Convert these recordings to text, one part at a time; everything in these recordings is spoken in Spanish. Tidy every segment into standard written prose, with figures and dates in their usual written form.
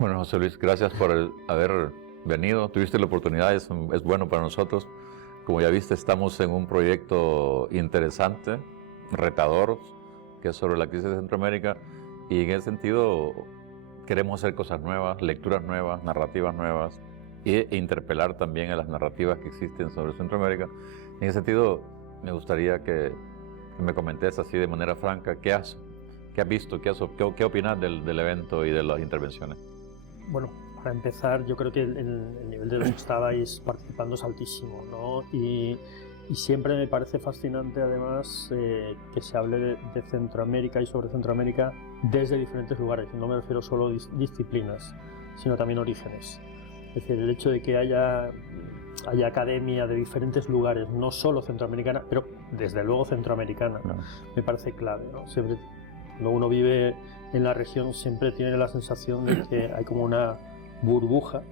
Bueno, José Luis, gracias por haber venido. Tuviste la oportunidad, es bueno para nosotros. Como ya viste, estamos en un proyecto interesante, retador, que es sobre la crisis de Centroamérica, y en ese sentido queremos hacer cosas nuevas, lecturas nuevas, narrativas nuevas, e interpelar también a las narrativas que existen sobre Centroamérica. En ese sentido, me gustaría que me comentes así de manera franca qué has visto, qué opinas del evento y de las intervenciones. Bueno, para empezar, yo creo que el nivel de los que estabais participando es altísimo, ¿no? Y siempre me parece fascinante, además, que se hable de Centroamérica y sobre Centroamérica desde diferentes lugares. No me refiero solo a disciplinas, sino también orígenes. Es decir, el hecho de que haya academia de diferentes lugares, no solo centroamericana, pero desde luego centroamericana, ¿no? Me parece clave, ¿no? Siempre, cuando uno vive en la región, siempre tiene la sensación de que hay como una burbuja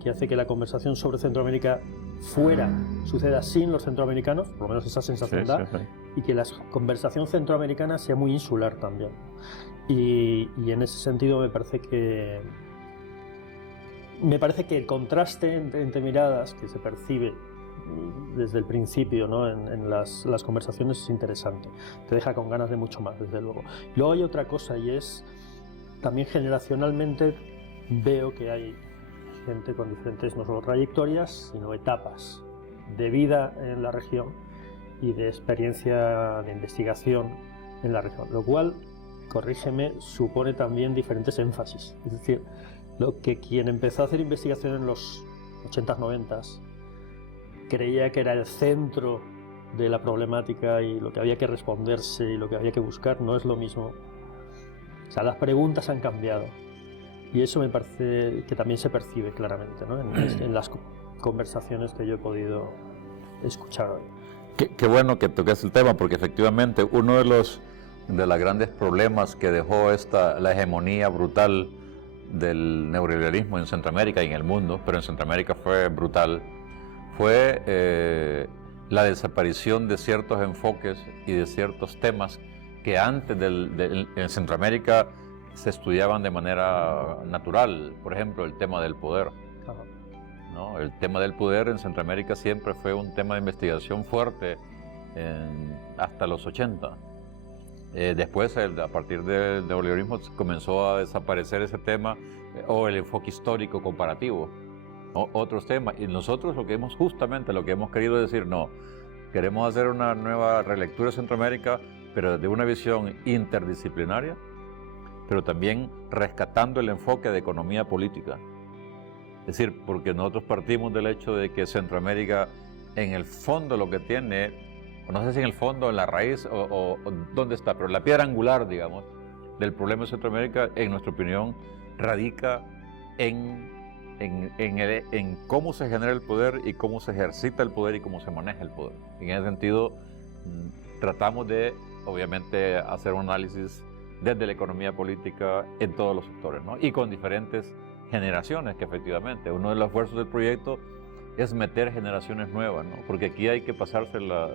que hace que la conversación sobre Centroamérica fuera suceda sin los centroamericanos, por lo menos esa sensación da, y que la conversación centroamericana sea muy insular también. Y en ese sentido me parece que el contraste entre miradas que se percibe desde el principio, ¿no? en las conversaciones es interesante, te deja con ganas de mucho más, desde luego. Luego hay otra cosa, y es también generacionalmente veo que hay gente con diferentes no solo trayectorias, sino etapas de vida en la región y de experiencia de investigación en la región, lo cual, corrígeme, supone también diferentes énfasis. Es decir, lo que quien empezó a hacer investigación en los 80s, 90s creía que era el centro de la problemática y lo que había que responderse y lo que había que buscar no es lo mismo. O sea, las preguntas han cambiado y eso me parece que también se percibe claramente, ¿no? en las conversaciones que yo he podido escuchar hoy. Qué bueno que toques el tema, porque efectivamente uno de los grandes problemas que dejó la hegemonía brutal del neoliberalismo en Centroamérica y en el mundo, pero en Centroamérica fue brutal, fue la desaparición de ciertos enfoques y de ciertos temas que antes en Centroamérica se estudiaban de manera natural. Por ejemplo, el tema del poder. ¿No? El tema del poder en Centroamérica siempre fue un tema de investigación fuerte hasta los 80. Después, a partir del neoliberalismo, comenzó a desaparecer ese tema, o el enfoque histórico comparativo, ¿no? Otros temas. Y nosotros justamente lo que hemos querido decir, no, queremos hacer una nueva relectura de Centroamérica, pero de una visión interdisciplinaria, pero también rescatando el enfoque de economía política. Es decir, porque nosotros partimos del hecho de que Centroamérica, en el fondo, lo que tiene, no sé si en el fondo, en la raíz o dónde está, pero la piedra angular, digamos, del problema de Centroamérica, en nuestra opinión, radica en cómo se genera el poder y cómo se ejercita el poder y cómo se maneja el poder. En ese sentido, tratamos de, obviamente, hacer un análisis desde la economía política en todos los sectores, ¿no? Y con diferentes generaciones, que efectivamente uno de los esfuerzos del proyecto es meter generaciones nuevas, ¿no? Porque aquí hay que pasarse la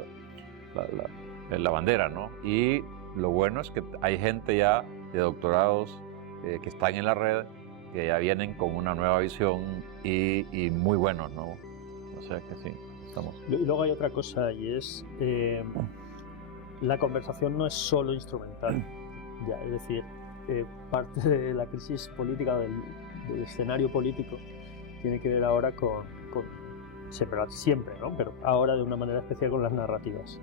bandera, ¿no? Y lo bueno es que hay gente ya de doctorados que están en la red, que ya vienen con una nueva visión y muy buenos, ¿no? O sea que sí, estamos. Y luego hay otra cosa, y es la conversación no es solo instrumental, ya, es decir, parte de la crisis política del escenario político tiene que ver ahora con siempre, ¿no? Pero ahora de una manera especial con las narrativas.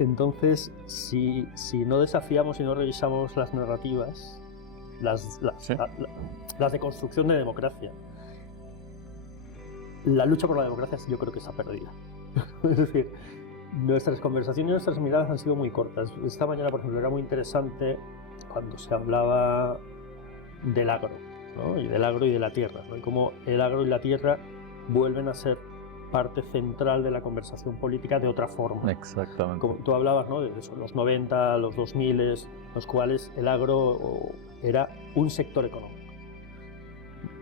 Entonces, si no desafiamos y no revisamos las narrativas, las de construcción de democracia, la lucha por la democracia yo creo que está perdida. Es decir, nuestras conversaciones y nuestras miradas han sido muy cortas. Esta mañana, por ejemplo, era muy interesante cuando se hablaba del agro, ¿no? Y del agro y de la tierra, ¿no? Y cómo el agro y la tierra vuelven a ser parte central de la conversación política de otra forma. Exactamente. Como tú hablabas, ¿no? De eso, los 90, los 2000, los cuales el agro era un sector económico.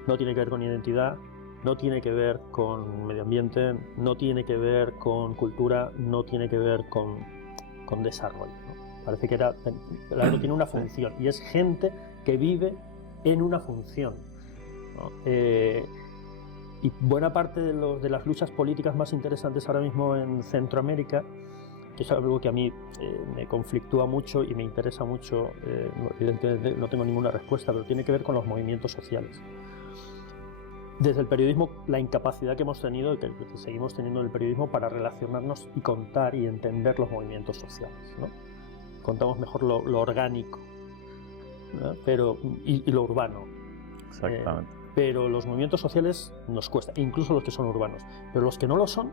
No tiene que ver con identidad, no tiene que ver con medio ambiente, no tiene que ver con cultura, no tiene que ver con desarrollo, ¿no? Parece que el agro tiene una función y es gente que vive en una función. ¿no? Y buena parte de las luchas políticas más interesantes ahora mismo en Centroamérica, que es algo que a mí me conflictúa mucho y me interesa mucho, evidentemente no tengo ninguna respuesta, pero tiene que ver con los movimientos sociales. Desde el periodismo, la incapacidad que hemos tenido y que seguimos teniendo en el periodismo para relacionarnos y contar y entender los movimientos sociales, ¿no? Contamos mejor lo orgánico, ¿no? y lo urbano. Exactamente. Pero los movimientos sociales nos cuesta, incluso los que son urbanos. Pero los que no lo son,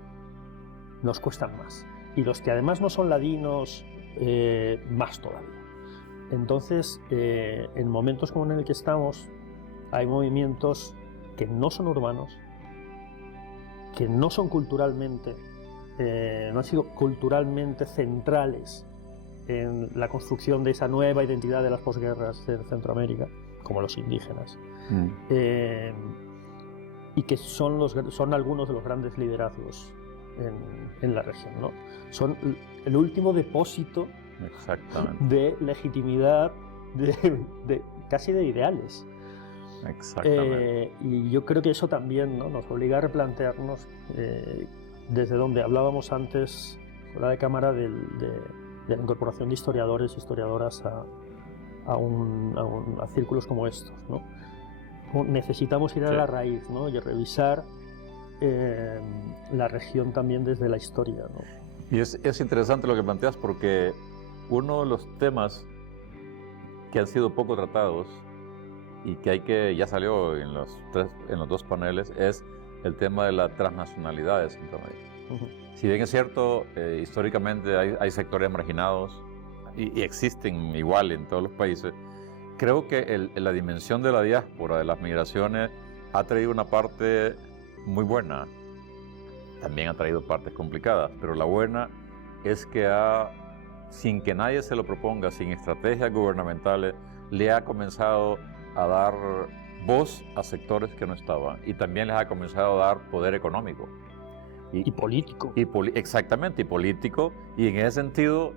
nos cuestan más. Y los que además no son ladinos, más todavía. Entonces, en momentos como en el que estamos, hay movimientos que no son urbanos, que no son culturalmente, no han sido culturalmente centrales en la construcción de esa nueva identidad de las posguerras de Centroamérica, como los indígenas, y que son algunos de los grandes liderazgos en la región, ¿no? Son el último depósito de legitimidad, casi de ideales. Exactamente. Y yo creo que eso también, ¿no?, nos obliga a replantearnos desde donde hablábamos antes, fuera de cámara, de la incorporación de historiadores y historiadoras a círculos como estos, ¿no? Necesitamos ir a la raíz, ¿no?, y revisar la región también desde la historia, ¿no? Y es interesante lo que planteas, porque uno de los temas que han sido poco tratados y que ya salió en los dos paneles es el tema de la transnacionalidad de Centroamérica. Si bien es cierto, históricamente hay sectores marginados y existen igual en todos los países, creo que la dimensión de la diáspora, de las migraciones, ha traído una parte muy buena. También ha traído partes complicadas, pero la buena es que sin que nadie se lo proponga, sin estrategias gubernamentales, le ha comenzado a dar voz a sectores que no estaban, y también les ha comenzado a dar poder económico. Y político. Exactamente, y político, y en ese sentido,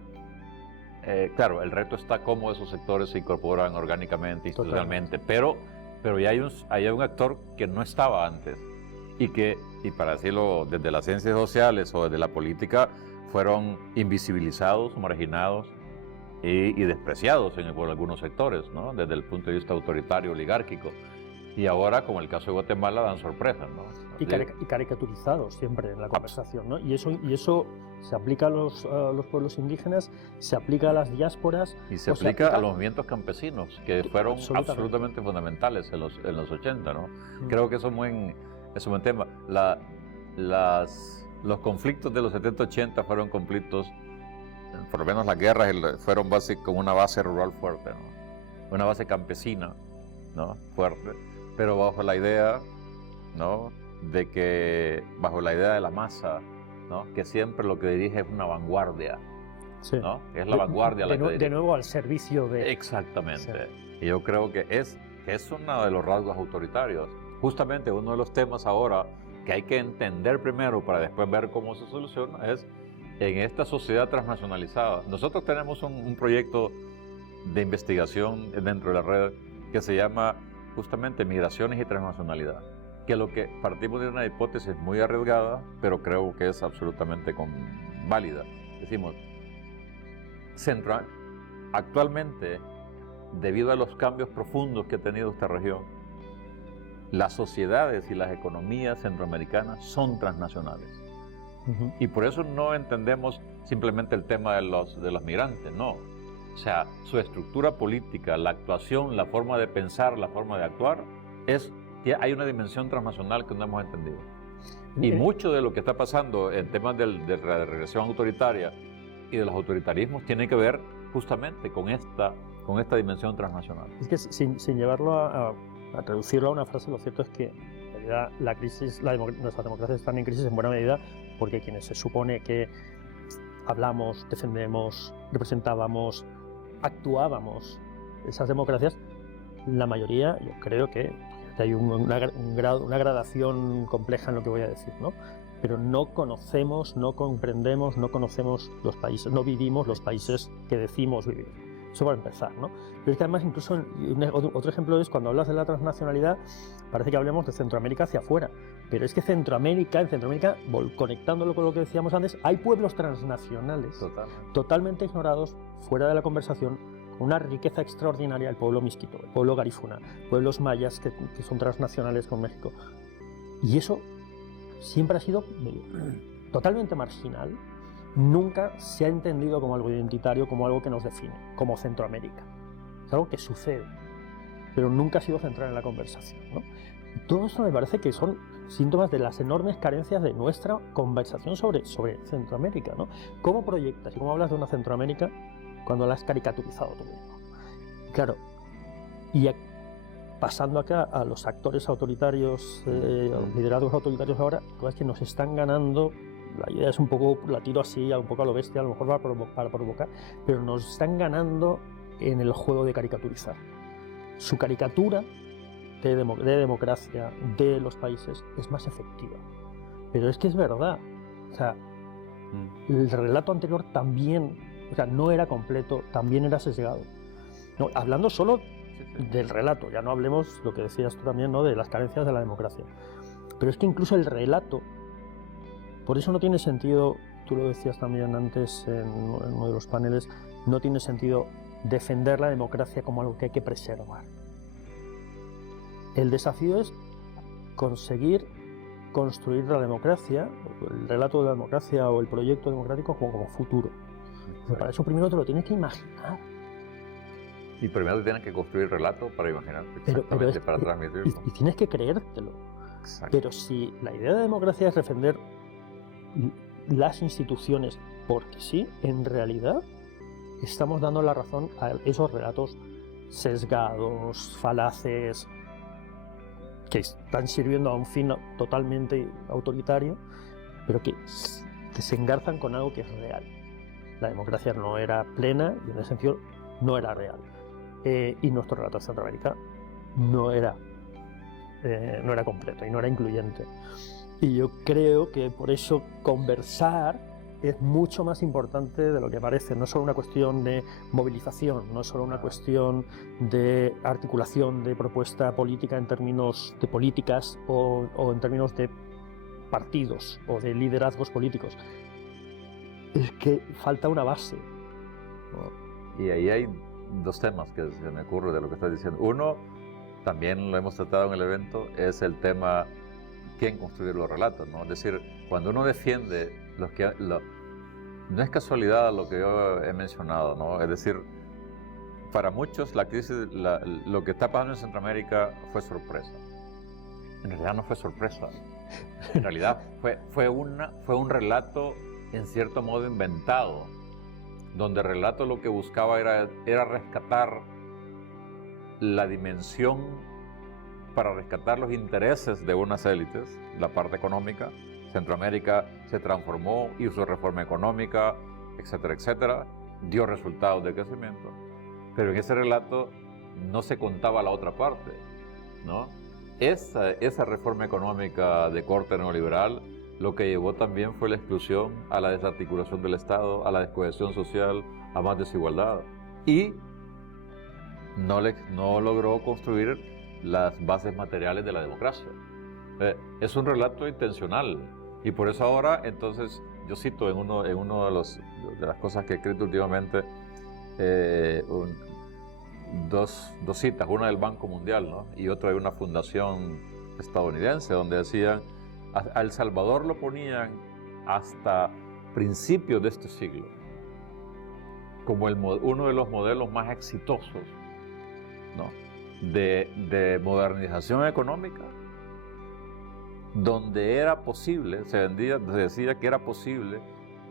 claro, el reto está cómo esos sectores se incorporan orgánicamente, institucionalmente, pero ya hay un actor que no estaba antes, y para decirlo desde las ciencias sociales o desde la política, fueron invisibilizados, marginados y despreciados por algunos sectores, ¿no?, desde el punto de vista autoritario, oligárquico. Y ahora, como el caso de Guatemala, dan sorpresas, ¿no? Y caricaturizados siempre en la conversación, ¿no? Y eso se aplica a los pueblos indígenas, se aplica a las diásporas. Y se aplica a los movimientos campesinos, que fueron absolutamente fundamentales en los 80, ¿no? Creo que eso es un buen tema. Los conflictos de los 70-80 fueron conflictos, por lo menos las guerras fueron con una base rural fuerte, ¿no? Una base campesina, ¿no?, fuerte, pero bajo la idea, ¿no?, bajo la idea de la masa, ¿no?, que siempre lo que dirige es una vanguardia, ¿no? Es la vanguardia la que dirige. De nuevo al servicio de... Exactamente. Sí. Y yo creo que es uno de los rasgos autoritarios. Justamente uno de los temas ahora que hay que entender primero para después ver cómo se soluciona es en esta sociedad transnacionalizada. Nosotros tenemos un proyecto de investigación dentro de la red que se llama justamente Migraciones y Transnacionalidad, que partimos de una hipótesis muy arriesgada, pero creo que es absolutamente válida. Decimos, actualmente, debido a los cambios profundos que ha tenido esta región, las sociedades y las economías centroamericanas son transnacionales. Y por eso no entendemos simplemente el tema de los migrantes, no. O sea, su estructura política, la actuación, la forma de pensar, la forma de actuar, hay una dimensión transnacional que no hemos entendido. Y mucho de lo que está pasando en temas de la regresión autoritaria y de los autoritarismos tiene que ver justamente con esta dimensión transnacional. Es que sin llevarlo a traducirlo a una frase, lo cierto es que nuestras democracias están en crisis en buena medida porque quienes se supone que hablamos, defendemos, representábamos, actuábamos esas democracias, la mayoría, yo creo que hay una gradación compleja en lo que voy a decir, ¿no? Pero no conocemos, no comprendemos, no conocemos los países, no vivimos los países que decimos vivir. Eso para empezar, ¿no? Pero es que además incluso, otro ejemplo es cuando hablas de la transnacionalidad, parece que hablemos de Centroamérica hacia afuera, pero es que en Centroamérica, conectándolo con lo que decíamos antes, hay pueblos transnacionales totalmente ignorados, fuera de la conversación, con una riqueza extraordinaria, el pueblo Miskito, el pueblo Garifuna, pueblos mayas que son transnacionales con México. Y eso siempre ha sido totalmente marginal. Nunca se ha entendido como algo identitario, como algo que nos define, como Centroamérica. Es algo que sucede, pero nunca ha sido central en la conversación, ¿no? Y todo esto me parece que son síntomas de las enormes carencias de nuestra conversación sobre Centroamérica, ¿no? ¿Cómo proyectas y cómo hablas de una Centroamérica cuando la has caricaturizado tú mismo? Claro, y pasando acá a los actores autoritarios, a los liderazgos autoritarios ahora, cosas que nos están ganando. La idea es un poco, la tiro así, un poco a lo bestia, a lo mejor para provocar, pero nos están ganando en el juego de caricaturizar. Su caricatura de democracia de los países es más efectiva. Pero es que es verdad. O sea, el relato anterior también, o sea, no era completo, también era sesgado. No, hablando solo del relato, ya no hablemos, lo que decías tú también, ¿no?, de las carencias de la democracia. Pero es que incluso el relato, por eso no tiene sentido, tú lo decías también antes en uno de los paneles, no tiene sentido defender la democracia como algo que hay que preservar. El desafío es conseguir construir la democracia, el relato de la democracia o el proyecto democrático como futuro. Pero para eso primero te lo tienes que imaginar. Y primero te tienes que construir relato para imaginarte, para transmitirlo. Y tienes que creértelo. Exacto. Pero si la idea de democracia es defender las instituciones porque sí, en realidad estamos dando la razón a esos relatos sesgados, falaces, que están sirviendo a un fin totalmente autoritario, pero que se engarzan con algo que es real. La democracia no era plena y en ese sentido no era real. Y nuestro relato de Centroamérica no era completo y no era incluyente. Y yo creo que por eso conversar es mucho más importante de lo que parece. No es solo una cuestión de movilización, no es solo una cuestión de articulación de propuesta política en términos de políticas o en términos de partidos o de liderazgos políticos. Es que falta una base, ¿no? Y ahí hay dos temas que se me ocurren de lo que estás diciendo. Uno, también lo hemos tratado en el evento, es el tema quién construir los relatos, ¿no? Es decir, cuando uno defiende no es casualidad lo que yo he mencionado, ¿no? Es decir, para muchos la crisis, lo que está pasando en Centroamérica fue sorpresa. En realidad no fue sorpresa. En realidad fue un relato en cierto modo inventado, donde el relato lo que buscaba era rescatar la dimensión, para rescatar los intereses de unas élites, la parte económica. Centroamérica se transformó, hizo reforma económica, etcétera, etcétera, dio resultados de crecimiento, pero en ese relato no se contaba la otra parte, ¿no? Esa reforma económica de corte neoliberal lo que llevó también fue la exclusión, a la desarticulación del Estado, a la descohesión social, a más desigualdad, y no logró construir las bases materiales de la democracia. Es un relato intencional, y por eso ahora, entonces, yo cito en uno de las cosas que he escrito últimamente, dos citas, una del Banco Mundial, ¿no?, y otra de una fundación estadounidense, donde decían, a El Salvador lo ponían hasta principios de este siglo como uno de los modelos más exitosos, ¿no?, de modernización económica, donde era posible, se decía que era posible,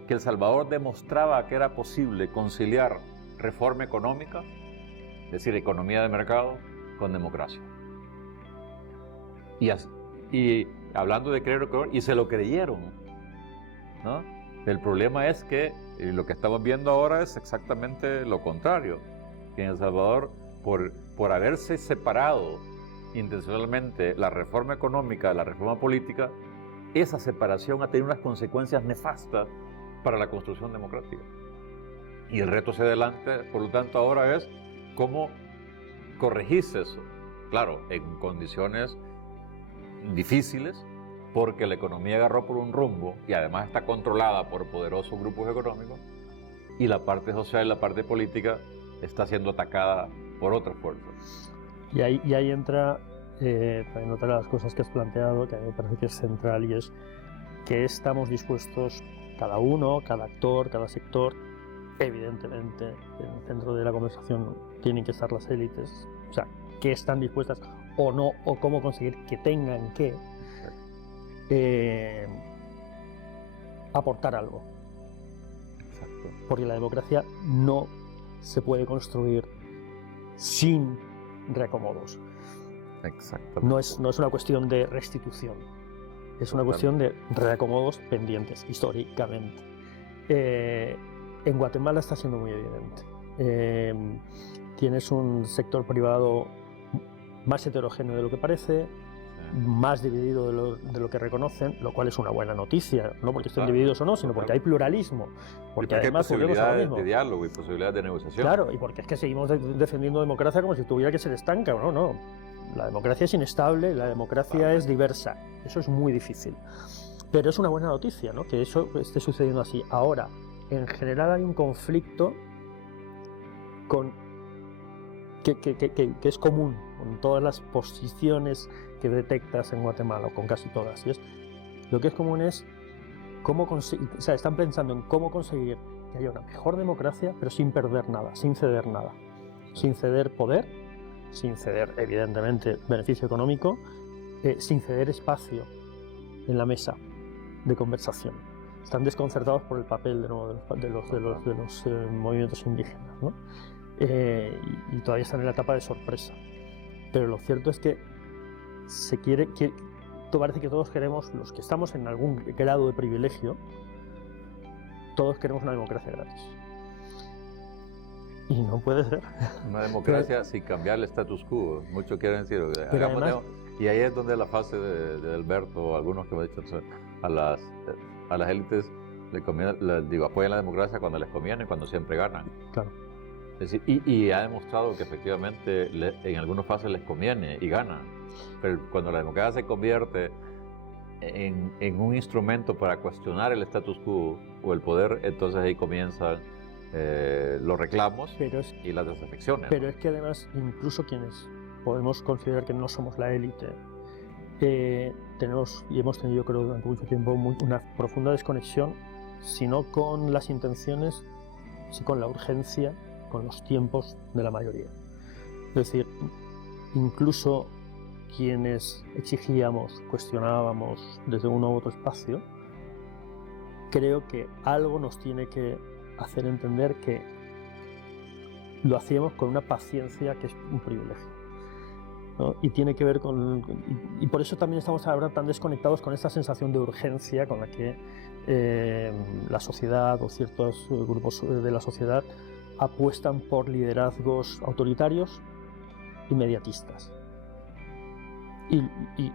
que El Salvador demostraba que era posible conciliar reforma económica, es decir, economía de mercado, con democracia. Y hablando de creer, y se lo creyeron, ¿no? El problema es que lo que estamos viendo ahora es exactamente lo contrario, que en El Salvador, por haberse separado intencionalmente la reforma económica de la reforma política, esa separación ha tenido unas consecuencias nefastas para la construcción democrática. Y el reto hacia adelante, por lo tanto, ahora es cómo corregirse eso. Claro, en condiciones difíciles, porque la economía agarró por un rumbo y además está controlada por poderosos grupos económicos, y la parte social y la parte política está siendo atacada por otras fuerzas. Y ahí entra también otra de las cosas que has planteado, que a mí me parece que es central, y es que estamos dispuestos, cada uno, cada actor, cada sector, evidentemente, en el centro de la conversación tienen que estar las élites, o sea, que están dispuestas o no, o cómo conseguir que tengan que aportar algo. Exacto. Porque la democracia no se puede construir sin reacomodos. Exactamente. No es una cuestión de restitución, es una cuestión de reacomodos pendientes, históricamente. En Guatemala está siendo muy evidente. Tienes un sector privado más heterogéneo de lo que parece, más dividido de lo que reconocen, lo cual es una buena noticia, no porque estén divididos o no, sino porque hay pluralismo, porque además hay posibilidades de diálogo y posibilidades de negociación. Claro, y porque es que seguimos defendiendo democracia como si tuviera que ser estanca, no. La democracia es inestable, la democracia es diversa, eso es muy difícil. Pero es una buena noticia, ¿no?, que eso esté sucediendo así. Ahora, en general hay un conflicto que es común con todas las posiciones que detectas en Guatemala, o con casi todas. Y lo que es común es cómo conseguir, o sea, están pensando en cómo conseguir que haya una mejor democracia, pero sin perder nada, sin ceder nada, sin ceder poder, sin ceder, evidentemente, beneficio económico, sin ceder espacio en la mesa de conversación. Están desconcertados por el papel de nuevo de los movimientos indígenas, ¿no? Y todavía están en la etapa de sorpresa. Pero lo cierto es que parece que todos queremos, los que estamos en algún grado de privilegio, todos queremos una democracia gratis. Y no puede ser. Una democracia sin cambiar el status quo. Muchos quieren decir, además, y ahí es donde la fase de Alberto, algunos que me han dicho, a las élites apoyan la democracia cuando les conviene, cuando siempre ganan. Claro. Es decir, y ha demostrado que efectivamente en algunas fases les conviene y ganan. Pero cuando la democracia se convierte en un instrumento para cuestionar el status quo o el poder, entonces ahí comienzan los reclamos y las desafecciones. Pero es que además, incluso quienes podemos considerar que no somos la élite, tenemos y hemos tenido, creo, durante mucho tiempo una profunda desconexión, si no con las intenciones, sí con la urgencia, con los tiempos de la mayoría. Es decir, incluso quienes exigíamos, cuestionábamos desde uno u otro espacio, creo que algo nos tiene que hacer entender que lo hacíamos con una paciencia que es un privilegio, ¿no? Y tiene que ver y por eso también estamos ahora tan desconectados con esta sensación de urgencia con la que la sociedad o ciertos grupos de la sociedad apuestan por liderazgos autoritarios y mediatistas. Y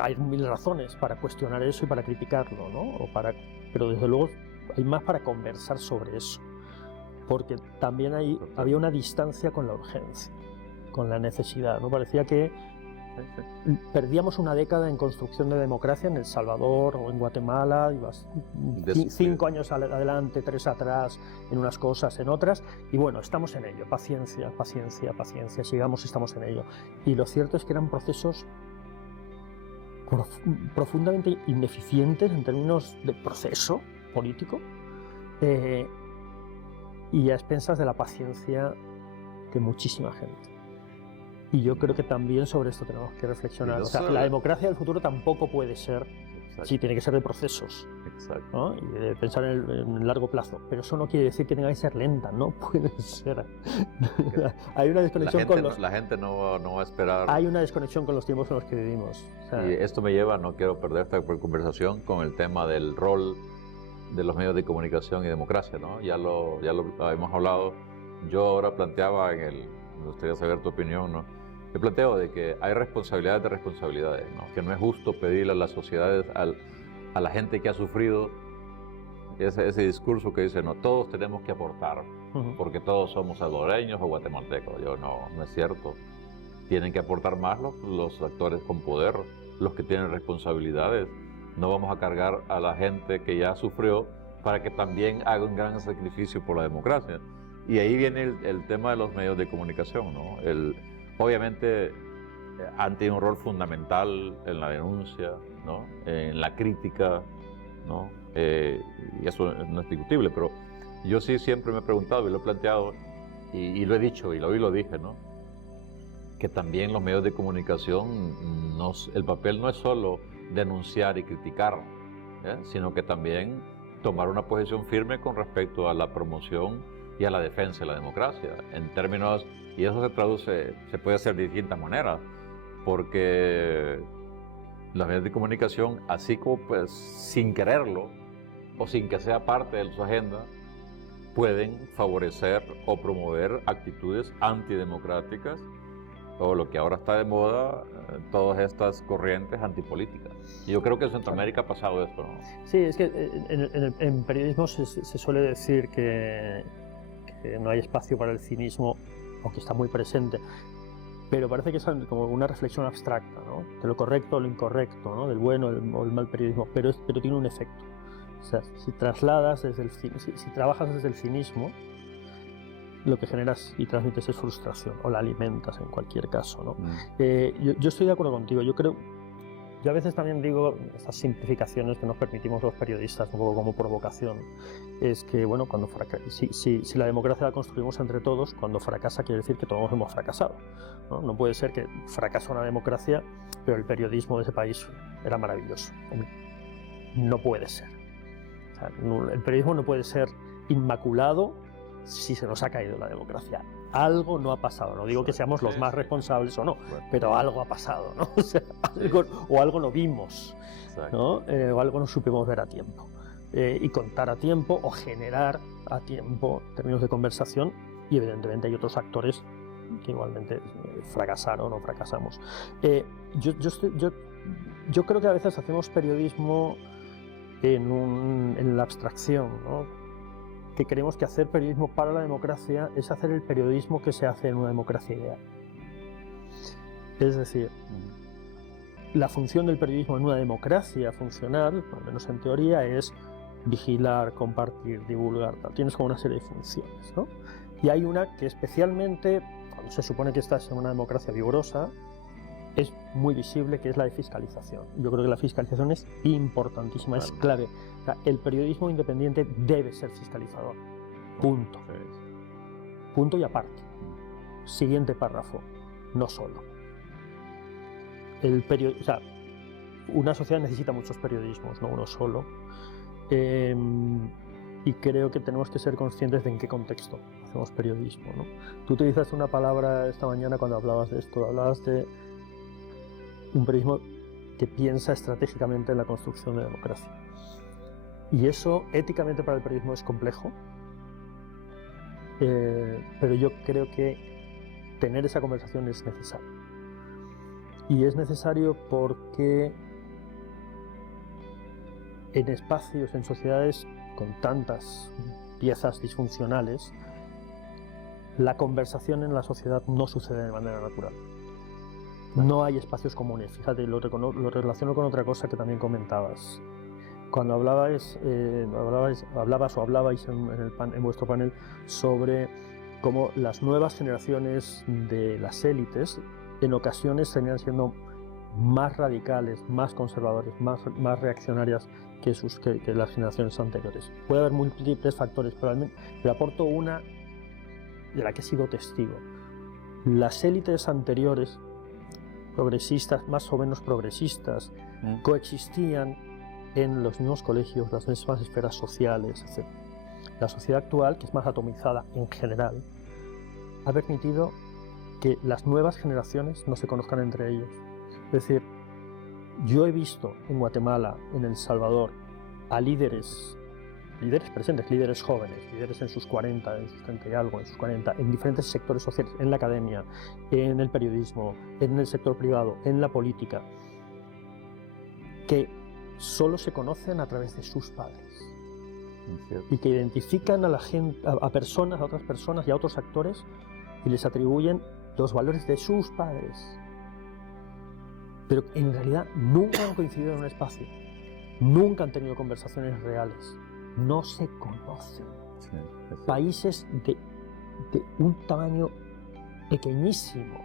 hay mil razones para cuestionar eso y para criticarlo, ¿no? Pero desde luego hay más para conversar sobre eso, porque también había una distancia con la urgencia, con la necesidad, ¿no? Parecía que perdíamos una década en construcción de democracia en El Salvador o en Guatemala, ibas 5 años adelante, 3 atrás, en unas cosas, en otras, y bueno, estamos en ello, paciencia, sigamos, estamos en ello. Y lo cierto es que eran procesos profundamente ineficientes en términos de proceso político, y a expensas de la paciencia de muchísima gente. Y yo creo que también sobre esto tenemos que reflexionar. O sea, la democracia del futuro tampoco puede ser, sí, tiene que ser de procesos, ¿no? Y de pensar en el largo plazo. Pero eso no quiere decir que tenga que ser lenta, no puede ser. Hay una desconexión la gente no va a esperar. Hay una desconexión con los tiempos en los que vivimos. O sea, y esto me lleva, no quiero perder esta conversación, con el tema del rol de los medios de comunicación y democracia, ¿no? Ya lo hemos hablado. Yo ahora planteaba me gustaría saber tu opinión, ¿no? Yo planteo de que hay responsabilidades de responsabilidades, ¿no? Que no es justo pedirle a las sociedades, a la gente que ha sufrido ese discurso que dice, no, todos tenemos que aportar, porque todos somos salvadoreños o guatemaltecos. No es cierto. Tienen que aportar más los actores con poder, los que tienen responsabilidades. No vamos a cargar a la gente que ya sufrió para que también haga un gran sacrificio por la democracia. Y ahí viene el tema de los medios de comunicación, ¿no? Obviamente han tenido un rol fundamental en la denuncia, ¿no? En la crítica, ¿no? Y eso no es discutible, pero yo sí siempre me he preguntado y lo he planteado y lo he dicho y hoy lo dije, ¿no? Que también los medios de comunicación, el papel no es solo denunciar y criticar, sino que también tomar una posición firme con respecto a la promoción y a la defensa de la democracia, en términos, y eso se puede hacer de distintas maneras, porque los medios de comunicación, así como pues sin quererlo o sin que sea parte de su agenda, pueden favorecer o promover actitudes antidemocráticas o lo que ahora está de moda, todas estas corrientes antipolíticas. Y yo creo que en Centroamérica ha pasado esto, ¿no? Sí, es que en periodismo se suele decir que no hay espacio para el cinismo, aunque está muy presente, pero parece que es como una reflexión abstracta, ¿no? De lo correcto o lo incorrecto, ¿no? Del bueno o el mal periodismo, pero tiene un efecto. O sea, si trasladas si trabajas desde el cinismo, lo que generas y transmites es frustración, o la alimentas en cualquier caso, ¿no? Yo estoy de acuerdo contigo. Yo a veces también digo estas simplificaciones que nos permitimos los periodistas, un poco como provocación, es que, bueno, si la democracia la construimos entre todos, cuando fracasa quiere decir que todos hemos fracasado, ¿no? No puede ser que fracasa una democracia, pero el periodismo de ese país era maravilloso. No puede ser. O sea, el periodismo no puede ser inmaculado si se nos ha caído la democracia. Algo no ha pasado. No digo que seamos los más responsables o no, pero algo ha pasado, ¿no? O sea, algo no vimos, ¿no? O algo no supimos ver a tiempo. Y contar a tiempo o generar a tiempo términos de conversación, y evidentemente hay otros actores que igualmente fracasaron o fracasamos. Yo creo que a veces hacemos periodismo en la abstracción, ¿no? Que creemos que hacer periodismo para la democracia es hacer el periodismo que se hace en una democracia ideal. Es decir, la función del periodismo en una democracia funcional, al menos en teoría, es vigilar, compartir, divulgar, tal. Tienes como una serie de funciones, ¿no? Y hay una que especialmente, cuando se supone que estás en una democracia vigorosa, es muy visible, que es la de fiscalización. Yo creo que la fiscalización es importantísima, claro. Es clave. O sea, el periodismo independiente debe ser fiscalizador. Punto. Punto y aparte. Siguiente párrafo. No solo. O sea, una sociedad necesita muchos periodismos, no uno solo. Y creo que tenemos que ser conscientes de en qué contexto hacemos periodismo, ¿no? Tú utilizaste una palabra esta mañana cuando hablabas de esto, hablabas de un periodismo que piensa estratégicamente en la construcción de democracia. Y eso, éticamente, para el periodismo es complejo, pero yo creo que tener esa conversación es necesario. Y es necesario porque en espacios, en sociedades con tantas piezas disfuncionales, la conversación en la sociedad no sucede de manera natural. No hay espacios comunes. Fíjate, lo relaciono con otra cosa que también comentabas. Cuando hablabais en vuestro panel sobre cómo las nuevas generaciones de las élites en ocasiones terminan siendo más radicales, más conservadores, más reaccionarias que las generaciones anteriores. Puede haber múltiples factores, pero aporto una de la que he sido testigo. Las élites anteriores, progresistas, más o menos progresistas, coexistían en los mismos colegios, las mismas esferas sociales, etc. La sociedad actual, que es más atomizada en general, ha permitido que las nuevas generaciones no se conozcan entre ellos. Es decir, yo he visto en Guatemala, en El Salvador, a líderes presentes, líderes jóvenes, líderes en sus 40, en sus 30 y algo, en sus 40, en diferentes sectores sociales, en la academia, en el periodismo, en el sector privado, en la política, que solo se conocen a través de sus padres. y que identifican a la gente, a personas, a otras personas y a otros actores y les atribuyen los valores de sus padres. Pero en realidad nunca han coincidido en un espacio, nunca han tenido conversaciones reales, no se conocen. Países de un tamaño pequeñísimo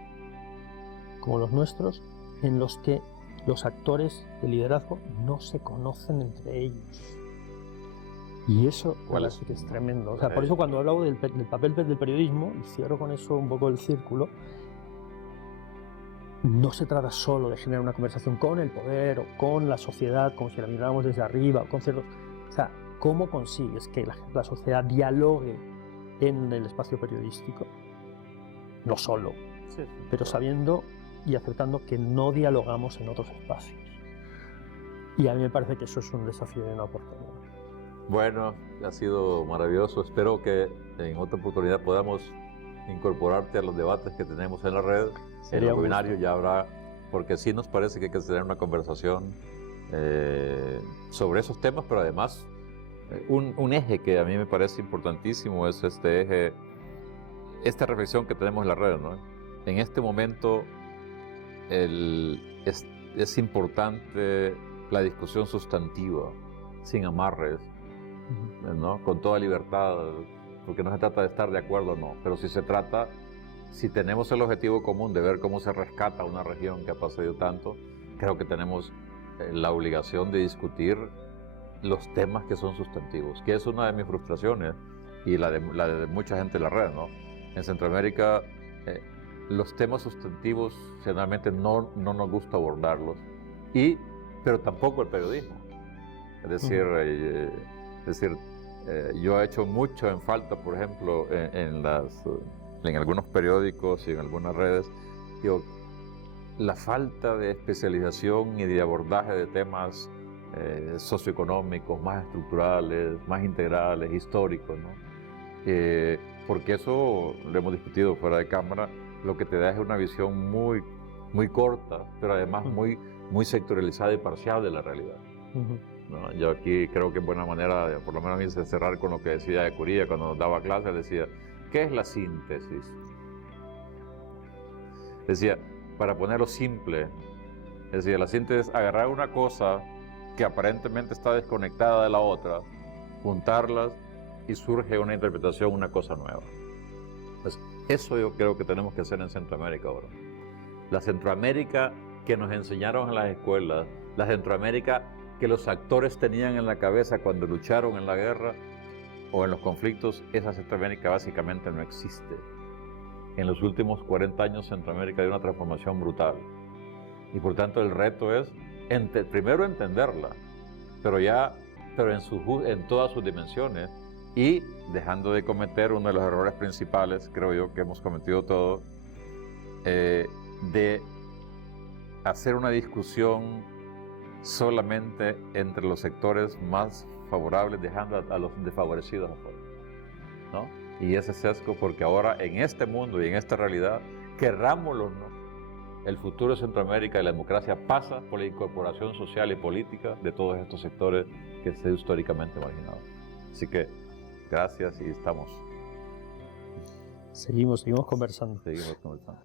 como los nuestros, en los que los actores de liderazgo no se conocen entre ellos. Y eso sí que es tremendo. O sea, por eso cuando hablo del papel del periodismo, y cierro con eso un poco el círculo, no se trata solo de generar una conversación con el poder o con la sociedad, como si la miráramos desde arriba, o con ciertos... O sea, ¿cómo consigues que la sociedad dialogue en el espacio periodístico? No solo, pero sabiendo y aceptando que no dialogamos en otros espacios. Y a mí me parece que eso es un desafío y una oportunidad. Bueno, ha sido maravilloso. Espero que en otra oportunidad podamos incorporarte a los debates que tenemos en la red. En el webinario ya habrá, porque sí nos parece que hay que tener una conversación sobre esos temas, pero además un eje que a mí me parece importantísimo es este eje, esta reflexión que tenemos en la red, ¿no? En este momento es importante la discusión sustantiva, sin amarres, ¿no? Con toda libertad, porque no se trata de estar de acuerdo o no, pero si tenemos el objetivo común de ver cómo se rescata una región que ha pasado tanto, creo que tenemos la obligación de discutir los temas que son sustantivos, que es una de mis frustraciones y la de mucha gente en la red, ¿no? En Centroamérica los temas sustantivos generalmente no nos gusta abordarlos, pero tampoco el periodismo. Es decir, yo he hecho mucho en falta, por ejemplo, en algunos periódicos y en algunas redes, digo, la falta de especialización y de abordaje de temas socioeconómicos, más estructurales, más integrales, históricos, ¿no? Porque eso, lo hemos discutido fuera de cámara, lo que te da es una visión muy, muy corta, pero además muy sectorializada y parcial de la realidad. ¿No? Yo aquí creo que es buena manera, por lo menos a mí, de cerrar con lo que decía de Curía cuando nos daba clases, decía, ¿qué es la síntesis? Decía, para ponerlo simple, decía, la síntesis es agarrar una cosa que aparentemente está desconectada de la otra, juntarlas y surge una interpretación, una cosa nueva. Pues eso yo creo que tenemos que hacer en Centroamérica ahora. La Centroamérica que nos enseñaron en las escuelas, la Centroamérica que los actores tenían en la cabeza cuando lucharon en la guerra o en los conflictos, esa Centroamérica básicamente no existe. En los últimos 40 años Centroamérica dio una transformación brutal. Y por tanto el reto es primero entenderla, pero en todas sus dimensiones, y dejando de cometer uno de los errores principales, creo yo, que hemos cometido todos, de hacer una discusión solamente entre los sectores más favorables, dejando a los desfavorecidos afuera, ¿no? Y ese sesgo, porque ahora en este mundo y en esta realidad, querrámoslo o no, el futuro de Centroamérica y la democracia pasa por la incorporación social y política de todos estos sectores que se han históricamente marginados. Así que gracias y estamos. Seguimos conversando. Seguimos conversando.